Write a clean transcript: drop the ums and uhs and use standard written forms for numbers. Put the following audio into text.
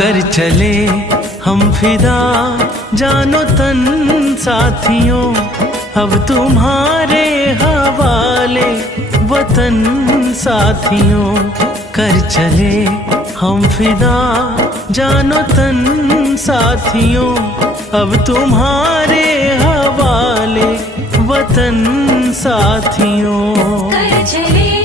कर चले हम फिदा जानो तन साथियों, अब तुम्हारे हवाले वतन साथियों। कर चले हम फिदा जानो तन साथियों, अब तुम्हारे हवाले वतन साथियों। कर चले